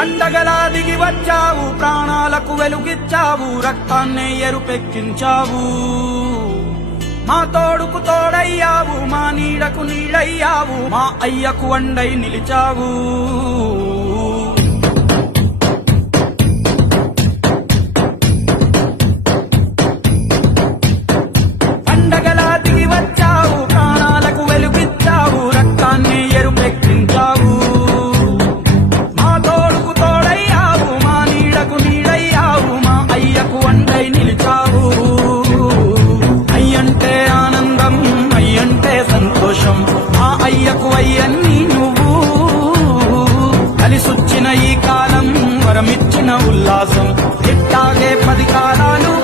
పండగలా దిగి వచ్చావు, ప్రాణాలకు వెలుగిచ్చావు, రక్తాన్నే ఎరుపెక్కించావు. మా తోడుకు తోడయ్యావు, మా నీడకు నీడయ్యావు, మా అయ్యకు అండై నిలిచావు. పండగలా దిగి వచ్చావు, ప్రాణాలకు వెలుగిచ్చావు, రక్తాన్ని ఎరుపెక్కించావు. మా తోడుకు తోడయ్యావు, మా నీడకు నీడయ్యావు, మా అయ్యకు అండై నిలిచావు. అయ్యంటే ఆనందం, అయ్యంటే సంతోషం, మా అయ్యకు అయ్యన్ని నువ్వు. కలిసొచ్చిన ఈ కాలం వరమిచ్చిన ఉల్లాసం, ఇట్టాగే 10 కాలాలు